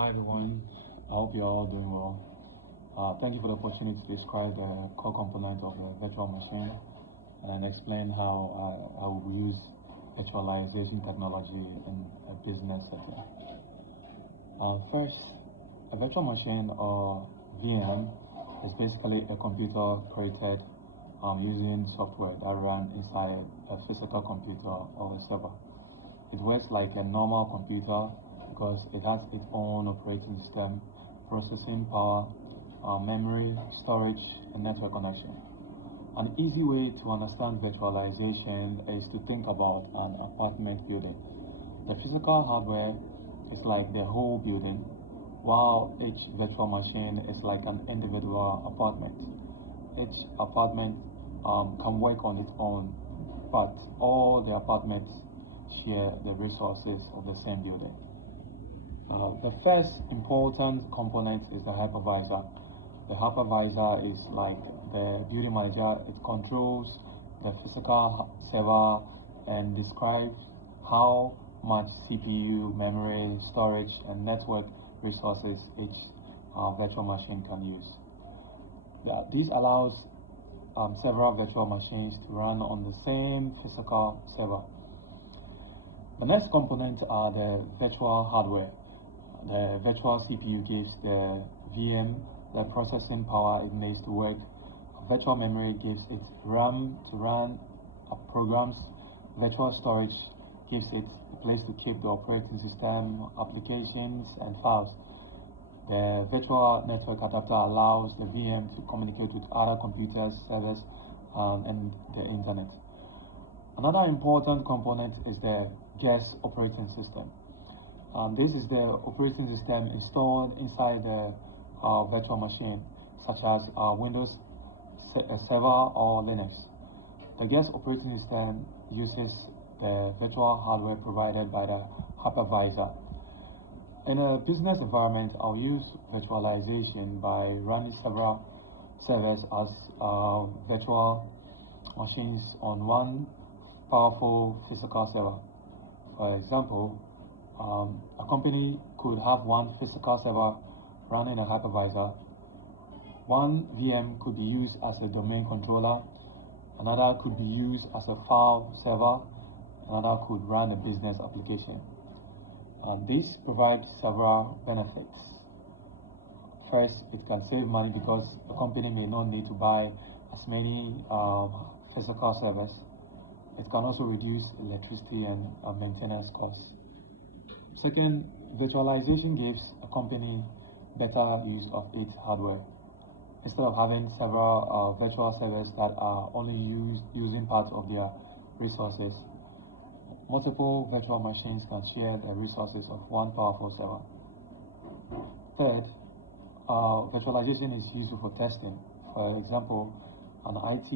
Hi everyone, I hope you're all doing well. Thank you for the opportunity to describe the core component of the virtual machine and explain how I will use virtualization technology in a business setting. First, a virtual machine or VM is basically a computer created using software that runs inside a physical computer or a server. It works like a normal computer because it has its own operating system, processing power, memory, storage, and network connection. An easy way to understand virtualization is to think about an apartment building. The physical hardware is like the whole building, while each virtual machine is like an individual apartment. Each apartment can work on its own, but all the apartments share the resources of the same building. The first important component is the hypervisor. The hypervisor is like the building manager. It controls the physical server and describes how much CPU, memory, storage, and network resources each virtual machine can use. This allows several virtual machines to run on the same physical server. The next component are the virtual hardware. The virtual CPU gives the VM the processing power it needs to work. Virtual memory gives it RAM to run programs. Virtual storage gives it a place to keep the operating system, applications, and files. The virtual network adapter allows the VM to communicate with other computers, servers, and the internet. Another important component is the guest operating system. This is the operating system installed inside the virtual machine, such as Windows Server or Linux. The guest operating system uses the virtual hardware provided by the hypervisor. In a business environment, I'll use virtualization by running several servers as virtual machines on one powerful physical server. For example, a company could have one physical server running a hypervisor. One VM could be used as a domain controller, another could be used as a file server, another could run a business application. This provides several benefits. First, it can save money because a company may not need to buy as many physical servers. It can also reduce electricity and maintenance costs. Second, virtualization gives a company better use of its hardware. Instead of having several virtual servers that are only using part of their resources, multiple virtual machines can share the resources of one powerful server. Third, virtualization is useful for testing. For example, an IT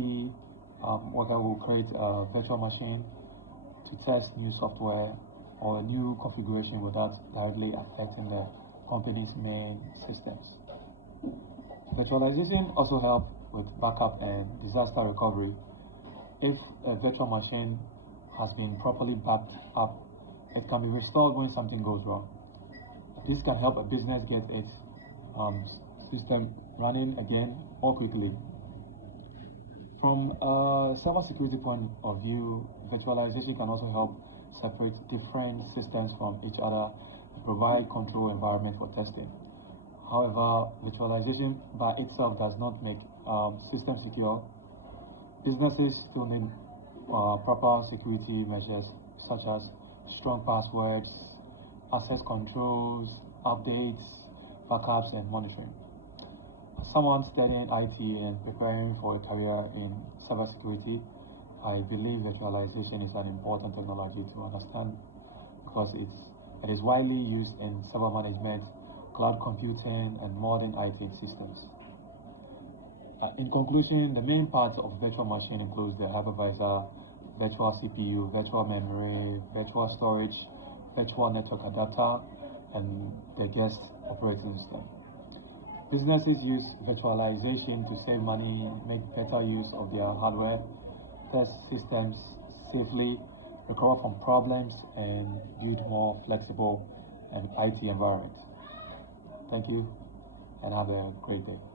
worker will create a virtual machine to test new software or a new configuration without directly affecting the company's main systems. Virtualization also helps with backup and disaster recovery. If a virtual machine has been properly backed up, it can be restored when something goes wrong. This can help a business get its system running again more quickly. From a cybersecurity point of view, virtualization can also help separate different systems from each other and provide control environment for testing. However, virtualization by itself does not make systems secure. Businesses still need proper security measures such as strong passwords, access controls, updates, backups, and monitoring. As someone studying IT and preparing for a career in cybersecurity, I believe virtualization is an important technology to understand because it is widely used in server management, cloud computing, and modern IT systems. In conclusion, the main parts of virtual machine includes the hypervisor, virtual CPU, virtual memory, virtual storage, virtual network adapter, and the guest operating system. Businesses use virtualization to save money, make better use of their hardware, test systems safely, recover from problems, and build more flexible and IT environment. Thank you, and have a great day.